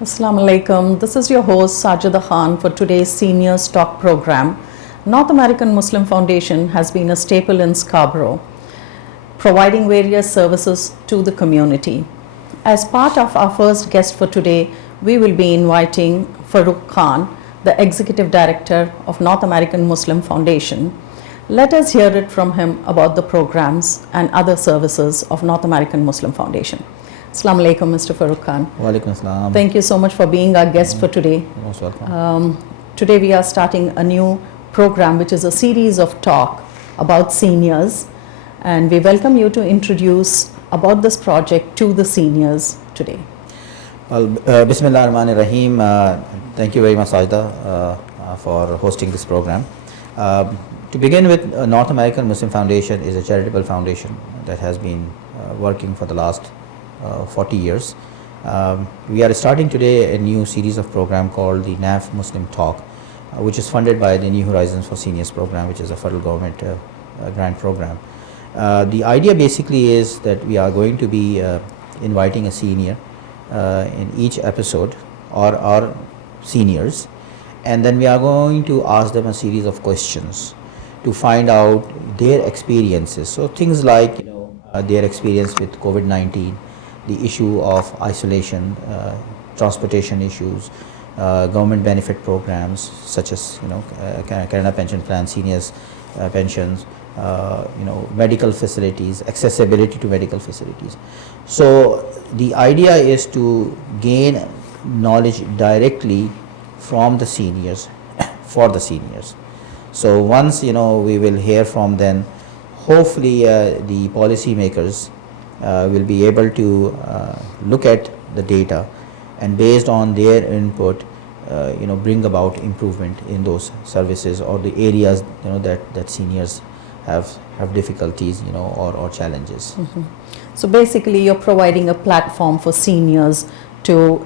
Assalamu alaikum. This is your host Sajida Khan for today's Seniors Talk program. North American Muslim Foundation has been a staple in Scarborough, providing various services to the community. As part of our first guest for today, we will be inviting Farooq Khan, the Executive Director of North American Muslim Foundation. Let us hear it from him about the programs and other services of North American Muslim Foundation. Assalamu alaikum, Mr. Farooq Khan. Wa alaikum assalam. Thank you so much for being our guest for today. You're most welcome. Today we are starting a new program which is a series of talk about seniors, and we welcome you to introduce about this project to the seniors today. Well, Bismillah ar-Rahman ar-Rahim. Thank you very much, Sajda, for hosting this program. To begin with, North American Muslim Foundation is a charitable foundation that has been working for the last 40 years. We are starting today a new series of program called the NAMF Muslim Talk, which is funded by the New Horizons for Seniors program, which is a federal government grant program. The idea basically is that we are going to be inviting a senior in each episode or seniors, and then we are going to ask them a series of questions to find out their experiences. So things like their experience with COVID-19, the issue of isolation, transportation issues, government benefit programs such as Canada Pension Plan, seniors pensions, medical facilities, accessibility to medical facilities. So the idea is to gain knowledge directly from the seniors for the seniors. So once we will hear from them, hopefully the policymakers will be able to look at the data and based on their input bring about improvement in those services or the areas that seniors have difficulties or challenges. Mm-hmm. So basically you're providing a platform for seniors to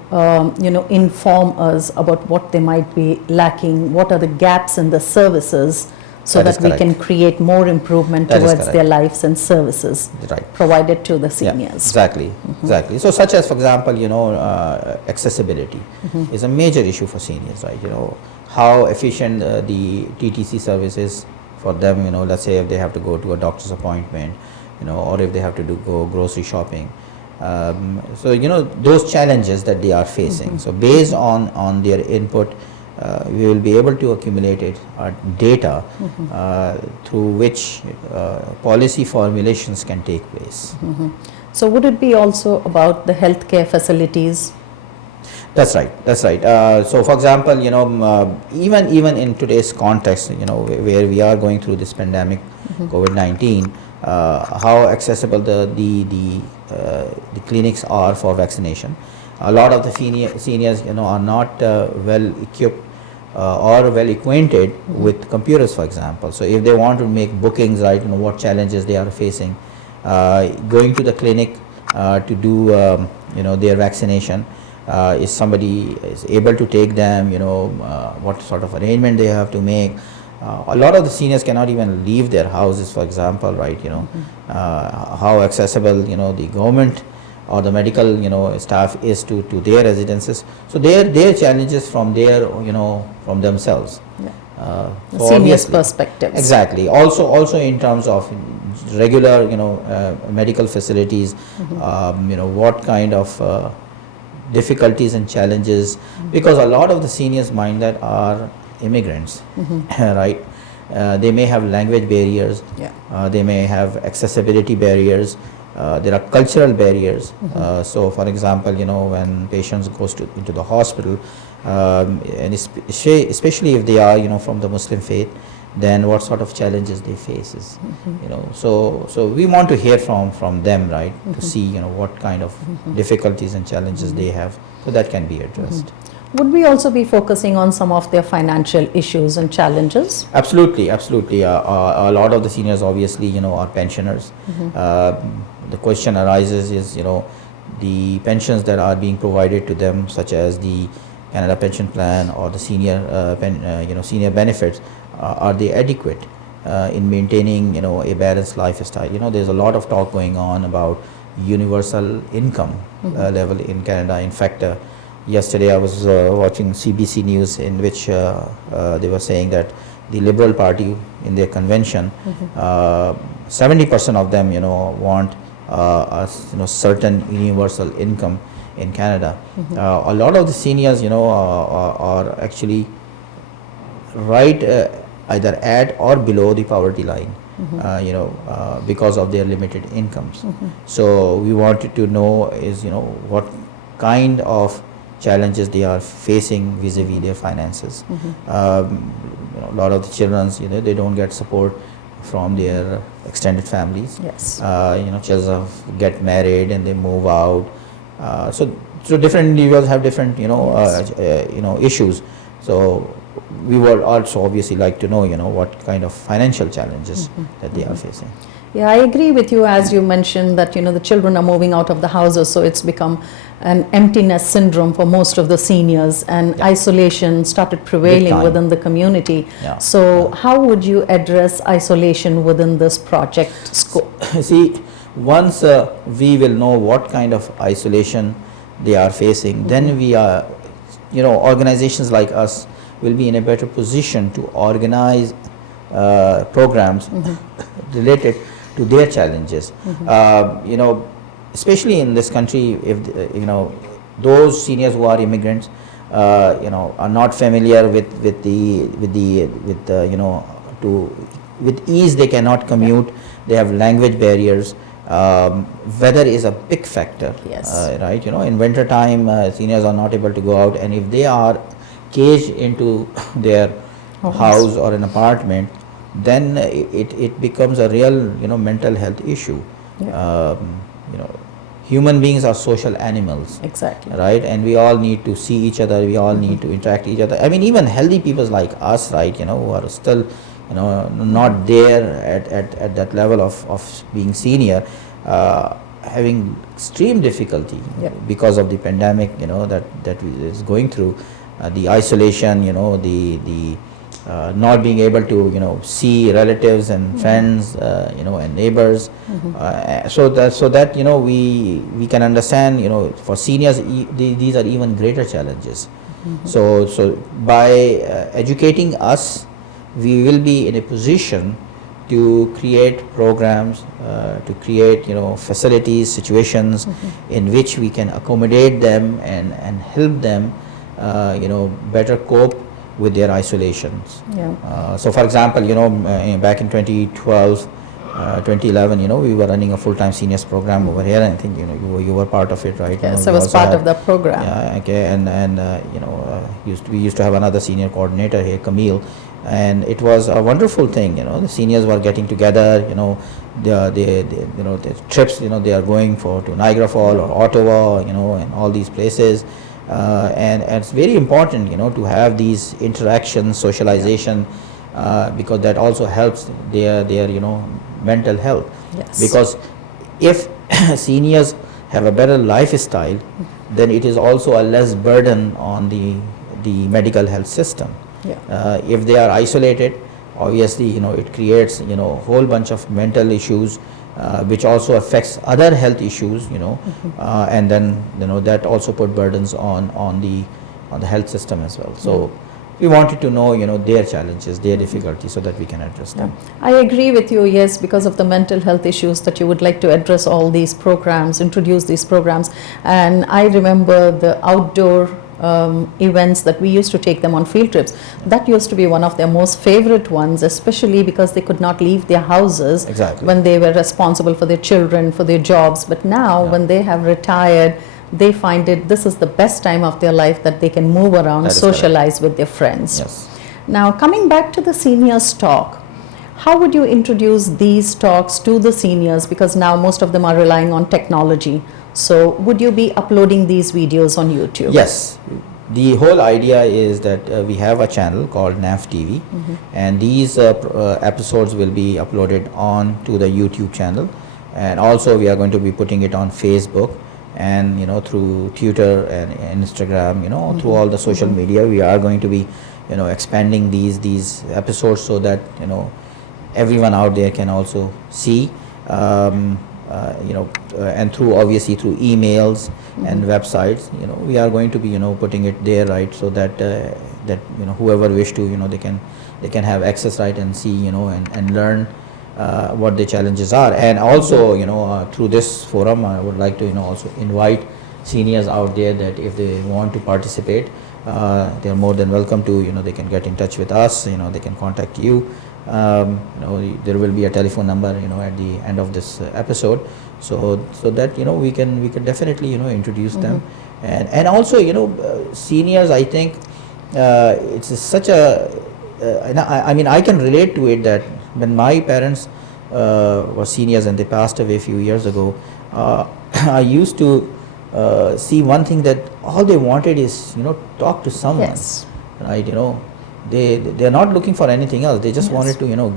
inform us about what they might be lacking, what are the gaps in the services, so that we can create more improvement towards their lives and services provided to the seniors. Exactly. Exactly. So such as, for example, accessibility is a major issue for seniors, right? How efficient the TTC service is for them, let's say if they have to go to a doctor's appointment, or if they have to go grocery shopping. So, those challenges that they are facing. So based on their input, we will be able to accumulate data through which policy formulations can take place. So would it be also about the healthcare facilities? That's right. That's right. So for example, even in today's context, where we are going through this pandemic, COVID-19, how accessible the clinics are for vaccination. A lot of the seniors, are not well equipped or well acquainted with computers, for example. So if they want to make bookings, right, what challenges they are facing, going to the clinic to do, their vaccination, if somebody is able to take them, what sort of arrangement they have to make. A lot of the seniors cannot even leave their houses, for example, right, how accessible, the government or the medical staff is to their residences. So their challenges from their from themselves. The seniors' perspectives. Exactly. Also in terms of regular medical facilities, what kind of difficulties and challenges, because a lot of the seniors mind that are immigrants, right? They may have language barriers, they may have accessibility barriers. There are cultural barriers. So for example, when patients goes into the hospital, and especially if they are from the Muslim faith, then what sort of challenges they face is, so we want to hear from them, right, to see what kind of difficulties and challenges they have, so that can be addressed. Would we also be focusing on some of their financial issues and challenges? Absolutely, absolutely. A lot of the seniors obviously, are pensioners. The question arises is, the pensions that are being provided to them, such as the Canada Pension Plan or the senior benefits, are they adequate in maintaining, a balanced lifestyle? There's a lot of talk going on about universal income level in Canada. In fact, Yesterday I was watching CBC News, in which they were saying that the Liberal Party in their convention, 70% of them, want certain universal income in Canada. A lot of the seniors, are actually right either at or below the poverty line, because of their limited incomes. So we wanted to know is, what kind of challenges they are facing vis-a-vis their finances. A lot of the children, they don't get support from their extended families. Yes. Children get married and they move out. So different individuals have different, issues. So we would also obviously like to know, what kind of financial challenges that they are facing. Yeah, I agree with you, as you mentioned that the children are moving out of the houses, so it's become an emptiness syndrome for most of the seniors, and isolation started prevailing within the community. Yeah. So how would you address isolation within this project scope? See, once we will know what kind of isolation they are facing, then we are, organizations like us will be in a better position to organize programs related to their challenges. Especially in this country, if those seniors who are immigrants, are not familiar with ease they cannot commute. They have language barriers. Weather is a big factor. Yes. Right. In winter time, seniors are not able to go out, and if they are caged into their house or an apartment, then it becomes a real mental health issue. Yeah. Human beings are social animals. Exactly. Right, and we all need to see each other, we all need to interact with each other. I mean, even healthy people like us, right, who are still not there at that level of being senior, having extreme difficulty because of the pandemic, that is going through, the isolation, the not being able to see relatives and friends, and neighbors. So that we can understand, for seniors these are even greater challenges. So by educating us, we will be in a position to create programs, to create facilities, situations in which we can accommodate them and help them better cope with their isolations. Yeah. So for example, back in 2012, 2011, we were running a full-time seniors program over here, and I think you were part of it, right? Yes, I was part of the program. Yeah, okay, and we used to have another senior coordinator here, Camille, and it was a wonderful thing. The seniors were getting together. The trips. They are going to Niagara Falls or Ottawa. And all these places. And it's very important, to have these interactions, socialization, because that also helps their mental health. Yes. Because if seniors have a better lifestyle, then it is also a less burden on the medical health system. Yeah. If they are isolated, obviously, it creates, whole bunch of mental issues, which also affects other health issues, and then, that also put burdens on the health system as well. So we wanted to know, their challenges, their difficulties, so that we can address them. I agree with you, yes, because of the mental health issues that you would like to address all these programs, introduce these programs. And I remember the outdoor events that we used to take them on field trips. That used to be one of their most favorite ones, especially because they could not leave their houses when they were responsible for their children, for their jobs. But now when they have retired, they find this is the best time of their life, that they can move around, socialize with their friends. Yes. Now, coming back to the seniors talk, how would you introduce these talks to the seniors? Because now most of them are relying on technology. So would you be uploading these videos on YouTube? Yes. The whole idea is that we have a channel called NAMF TV, and these episodes will be uploaded on to the YouTube channel, and also we are going to be putting it on Facebook, and through Twitter and Instagram, through all the social media. We are going to be expanding these episodes, so that everyone out there can also see. and obviously through emails and websites, we are going to be, putting it there, right, so that whoever wish to, they can have access, right, and see, and learn what the challenges are. And also, through this forum, I would like to, also invite seniors out there that if they want to participate, they are more than welcome to, they can get in touch with us, they can contact you. There will be a telephone number, at the end of this episode, so that, we can definitely, introduce them. And also, seniors, I think it's such a, I mean, I can relate to it, that when my parents were seniors and they passed away a few years ago, I used to see one thing, that all they wanted is, talk to someone. Yes. Right, they're not looking for anything else. They just Yes. wanted to,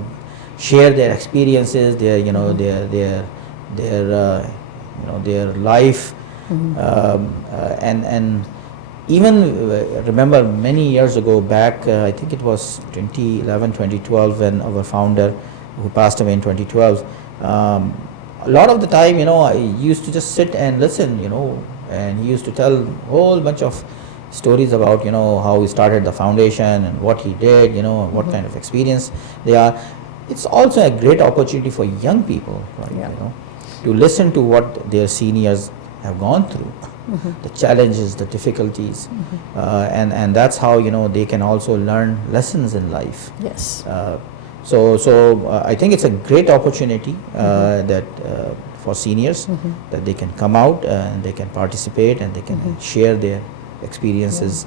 share their experiences, their, their life. And even remember many years ago back, I think it was 2011, 2012, when our founder, who passed away in 2012, a lot of the time, I used to just sit and listen, and he used to tell a whole bunch of stories about, how he started the foundation and what he did, what kind of experience they are. It's also a great opportunity for young people, right, Yeah. to listen to what their seniors have gone through, the challenges, the difficulties, and that's how, they can also learn lessons in life. Yes. So I think it's a great opportunity that for seniors, that they can come out and they can participate and they can share their experiences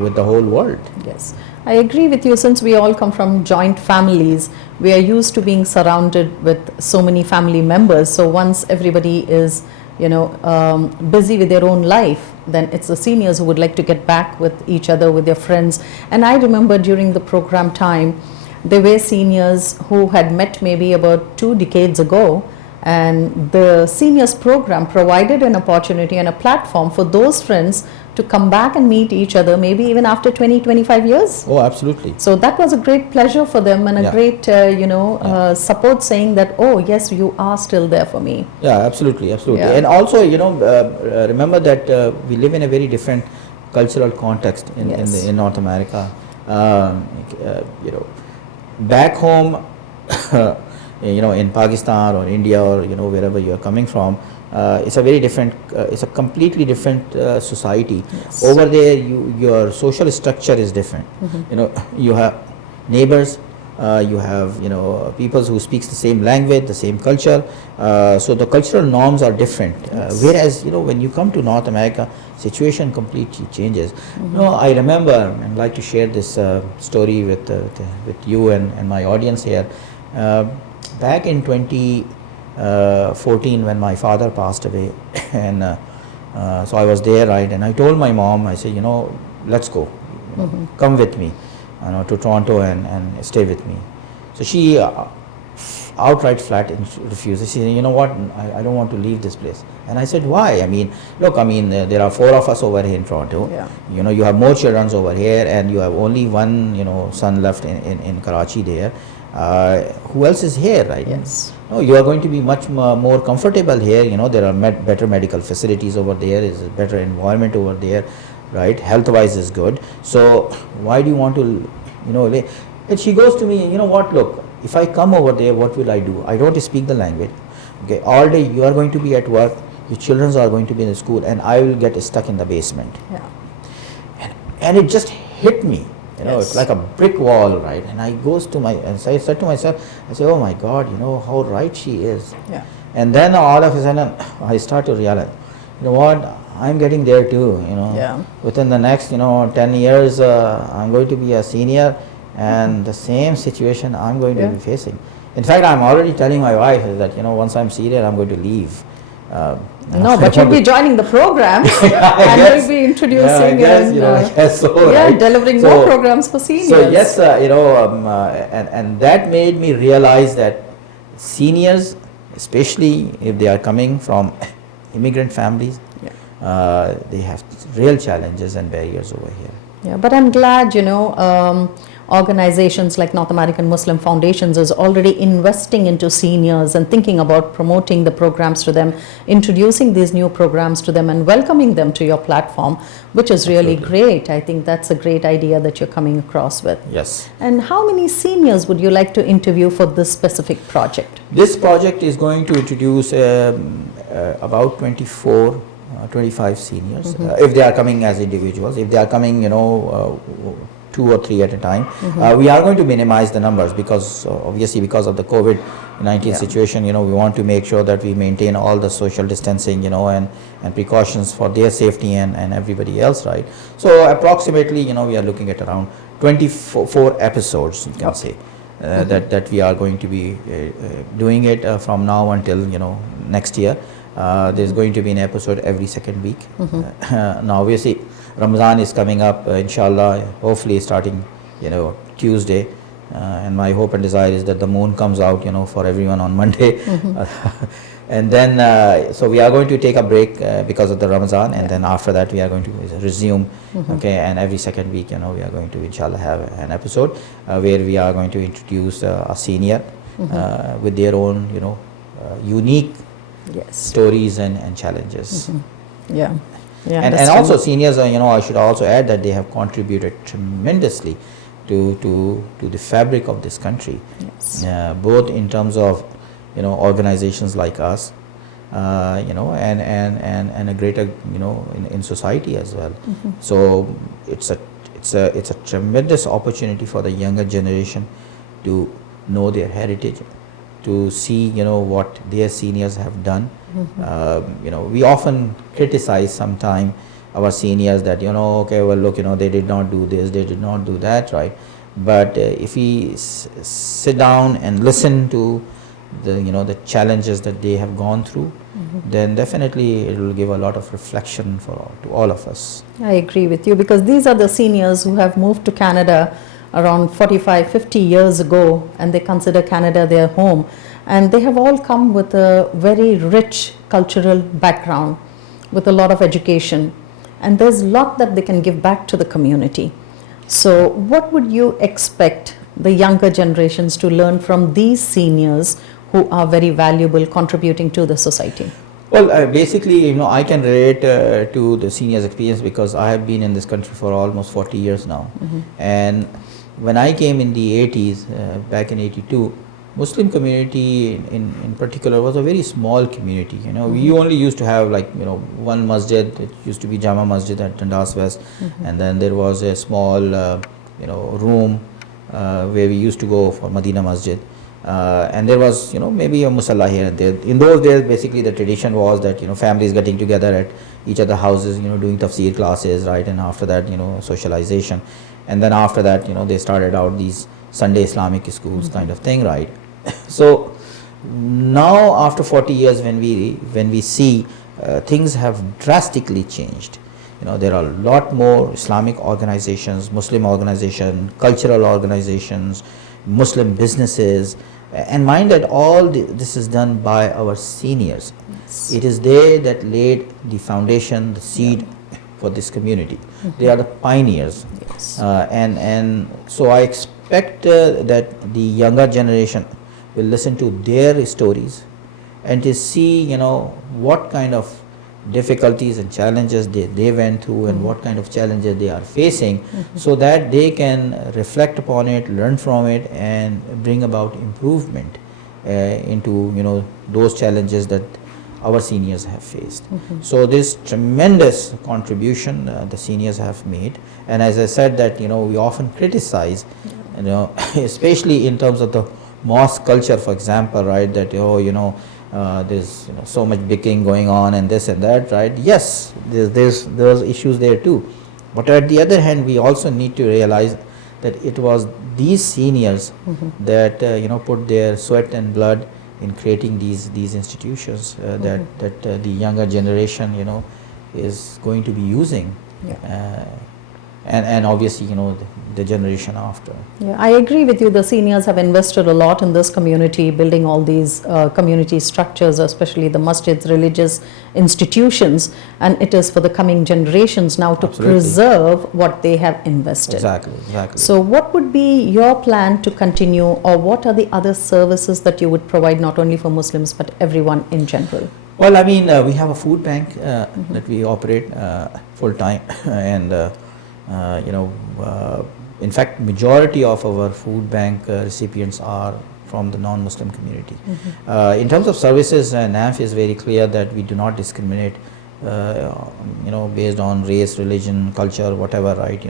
with the whole world. Yes, I agree with you. Since we all come from joint families, we are used to being surrounded with so many family members. So once everybody is, busy with their own life, then it's the seniors who would like to get back with each other, with their friends. And I remember during the program time, there were seniors who had met maybe about 2 decades ago, and the seniors program provided an opportunity and a platform for those friends to come back and meet each other, maybe even after 20-25 years. Oh, absolutely. So that was a great pleasure for them, and a great support, saying that, oh yes, you are still there for me. Yeah, absolutely. Yeah. And also, remember that we live in a very different cultural context in North America. Back home, in Pakistan or India, or wherever you are coming from, it's a very different, it's a completely different society. Yes. Over there, your social structure is different. You have neighbors, you have people who speaks the same language, the same culture. So the cultural norms are different. Yes. Whereas when you come to North America, situation completely changes. I remember, and I'd like to share this story with you and my audience here. Back in 2014, when my father passed away, and so I was there, right, and I told my mom, I said, let's go, come with me, to Toronto and stay with me. So she outright flat refused. She said, you know what, I don't want to leave this place. And I said, why? Look, there are 4 of us over here in Toronto. Yeah. You have more children over here, and you have only one, son left in Karachi there. Who else is here, right? Yes. No, you are going to be much more comfortable here. There are better medical facilities over there. Is a better environment over there, right? Health-wise is good. So why do you want to, And she goes to me, you know what? Look, if I come over there, what will I do? I don't speak the language. Okay, all day you are going to be at work. Your children are going to be in the school, and I will get stuck in the basement. Yeah. And it just hit me. Yes. It's like a brick wall, right? And I said to myself, I said, oh my God, how right she is. Yeah. And then all of a sudden, I start to realize, what, I'm getting there too, Yeah. Within the next, 10 years, I'm going to be a senior, and the same situation I'm going to be facing. In fact, I'm already telling my wife that, once I'm senior, I'm going to leave. No, but you'll be joining the program, and you'll be introducing delivering more programs for seniors. So yes, and that made me realize that seniors, especially if they are coming from immigrant families, they have real challenges and barriers over here. Yeah, but I'm glad, organizations like North American Muslim Foundations is already investing into seniors and thinking about promoting the programs to them, introducing these new programs to them and welcoming them to your platform, which is really great. I think that's a great idea that you're coming across with. Yes. And how many seniors would you like to interview for this specific project? This project is going to introduce about 24 25 seniors, if they are coming as individuals. If they are coming, 2 or 3 at a time, we are going to minimize the numbers because obviously because of the COVID-19 situation, we want to make sure that we maintain all the social distancing, and precautions for their safety and everybody else, right? So approximately, we are looking at around 24 episodes, you can say, that we are going to be doing it from now until, next year. There's going to be an episode every second week. Now obviously Ramadan is coming up, inshallah, hopefully starting Tuesday, and my hope and desire is that the moon comes out for everyone on Monday. And then so we are going to take a break because of the Ramadan, and then after that we are going to resume. Okay, and every second week we are going to inshallah have an episode where we are going to introduce a senior with their own unique stories and challenges. And also seniors, I should also add that they have contributed tremendously to the fabric of this country, both in terms of organizations like us, and a greater in society as well. So it's a tremendous opportunity for the younger generation to know their heritage, to see what their seniors have done. We often criticize sometime our seniors that okay, well look, they did not do this, they did not do that, right? But if we sit down and listen to the challenges that they have gone through, then definitely it will give a lot of reflection to all of us. I agree with you, because these are the seniors who have moved to Canada around 45-50 years ago, and they consider Canada their home, and they have all come with a very rich cultural background, with a lot of education, and there's a lot that they can give back to the community. So what would you expect the younger generations to learn from these seniors who are very valuable, contributing to the society? Well, basically, I can relate to the seniors' experience because I have been in this country for almost 40 years now. And when I came in the 80s, back in 82, Muslim community in particular was a very small community. We only used to have one masjid. It used to be Jama Masjid at Dundas West, and then there was a small room where we used to go for Medina Masjid. And there was maybe a musalla here and there. In those days, basically the tradition was that families getting together at each other houses, doing tafsir classes, right? And after that, socialization. And then after that, they started out these Sunday Islamic schools kind of thing, right? So now after 40 years, when we see things have drastically changed. There are a lot more Islamic organizations, Muslim organizations, cultural organizations, Muslim businesses, and mind that all this is done by our seniors. It is they that laid the foundation, the seed for this community. They are the pioneers. And so I expect that the younger generation will listen to their stories and to see what kind of difficulties and challenges they went through and what kind of challenges they are facing, so that they can reflect upon it, learn from it, and bring about improvement into those challenges that our seniors have faced. So this tremendous contribution the seniors have made, and as I said that we often criticize, especially in terms of the mosque culture, for example, right, that there's so much bickering going on and this and that, right? Yes, there's issues there too, but at the other hand, we also need to realize that it was these seniors that put their sweat and blood in creating these institutions that the younger generation is going to be using and obviously, the generation after. Yeah, I agree with you. The seniors have invested a lot in this community, building all these community structures, especially the masjids, religious institutions, and it is for the coming generations now to Absolutely. preserve what they have invested. Exactly. So what would be your plan to continue, or what are the other services that you would provide not only for Muslims but everyone in general? Well, I mean, we have a food bank that we operate full time, and in fact, majority of our food bank recipients are from the non-Muslim community. In terms of services, NAMF is very clear that we do not discriminate, based on race, religion, culture, whatever, right?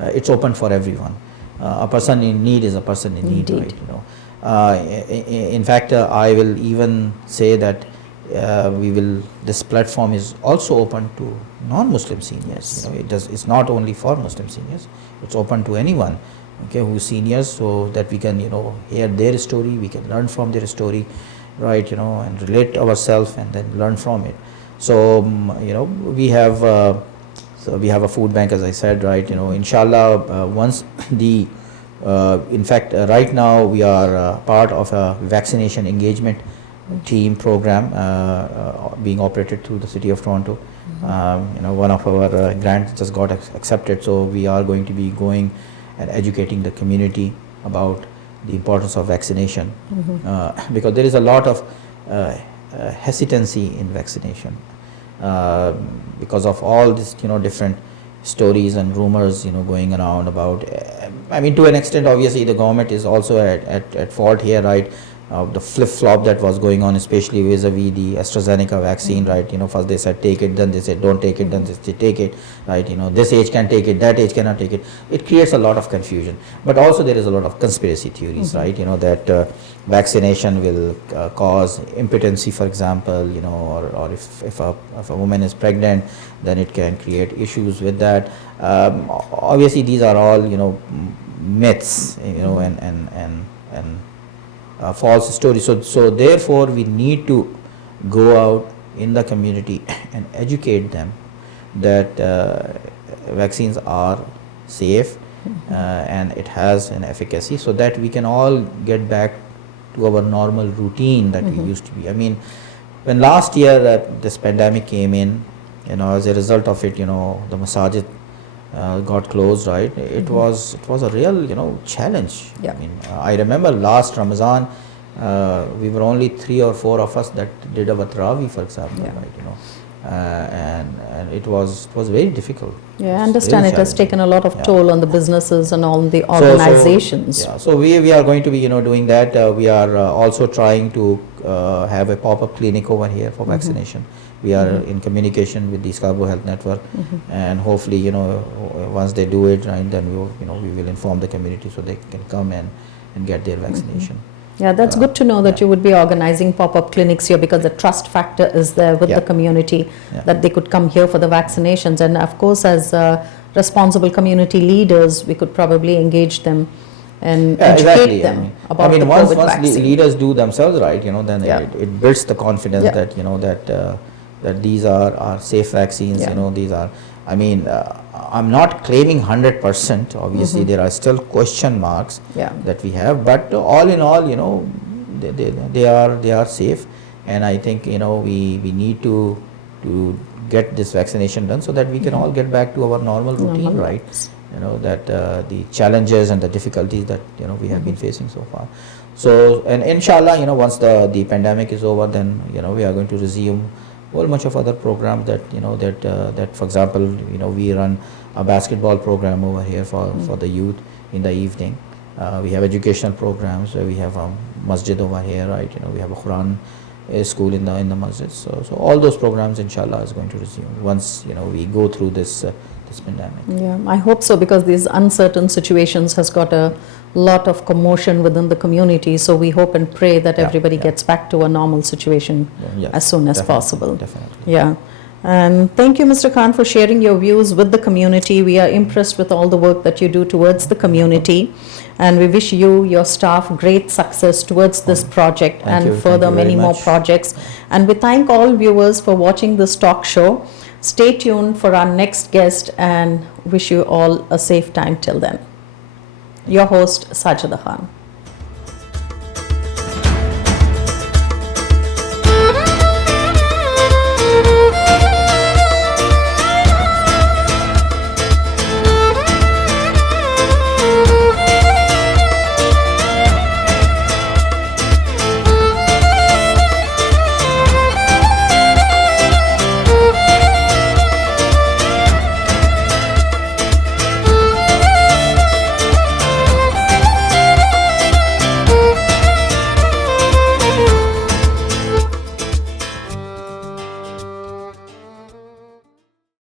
It's open for everyone. A person in need is a person in need, Indeed. right? In fact, I will even say that this platform is also open to non-Muslim seniors. Yes. It's not only for Muslim seniors, it's open to anyone, okay, who's seniors, so that we can hear their story, we can learn from their story, right, and relate ourselves and then learn from it. So we have a food bank, as I said, right, inshallah, once the in fact, right now we are part of a vaccination engagement team program being operated through the City of Toronto. One of our grants just got accepted, so we are going to be going and educating the community about the importance of vaccination, because there is a lot of hesitancy in vaccination because of all these different stories and rumors going around about. I mean, to an extent, obviously the government is also at fault here, right? The flip-flop that was going on, especially vis-a-vis the AstraZeneca vaccine, right? First they said take it, then they said don't take it, then they said take it, right? This age can take it, that age cannot take it. It creates a lot of confusion. But also there is a lot of conspiracy theories, right? That vaccination will cause impotency, for example, or if a woman is pregnant, then it can create issues with that. Obviously these are all myths, and false stories. So therefore we need to go out in the community and educate them that vaccines are safe and it has an efficacy, so that we can all get back to our normal routine that we used to be. I mean, when last year this pandemic came in, as a result of it, the masajid got closed, right? It was a real challenge. Yeah. I mean, I remember last Ramadan we were only 3 or 4 of us that did our Tarawih, for example, right? And it was very difficult. Yeah, I understand Really it has challenging. taken a lot of Yeah. toll on the businesses and all the organizations. So we are going to be doing that. We are also trying to have a pop-up clinic over here for vaccination. We are in communication with the Scarborough Health Network, and hopefully once they do it, right, then we will inform the community so they can come and get their vaccination. Yeah, that's good to know that you would be organizing pop-up clinics here, because the trust factor is there with the community, that they could come here for the vaccinations. And of course, as responsible community leaders, we could probably engage them and educate them about the once COVID vaccine. leaders do themselves right, then it builds the confidence Yeah. that these are safe vaccines. Yeah. These are. I mean, I'm not claiming 100%. Obviously, there are still question marks that we have, but all in all, they are safe, and I think we need to get this vaccination done so that we can all get back to our normal routine, right? That the challenges and the difficulties that we have been facing so far. So, and inshallah, once the pandemic is over, then we are going to resume a whole bunch of other programs that that for example we run a basketball program over here for the youth in the evening. We have educational programs where we have a masjid over here, right? We have a Quran school in the masjid. So all those programs inshallah is going to resume once we go through this pandemic. Yeah, I hope so, because these uncertain situations has got a lot of commotion within the community. So we hope and pray that everybody gets back to a normal situation as soon as possible. Definitely. Yeah. And thank you, Mr. Khan, for sharing your views with the community. We are impressed with all the work that you do towards the community, and we wish you, your staff, great success towards this project and further many more projects. And we thank all viewers for watching this talk show. Stay tuned for our next guest and wish you all a safe time till then. Your host, Sajida Khan.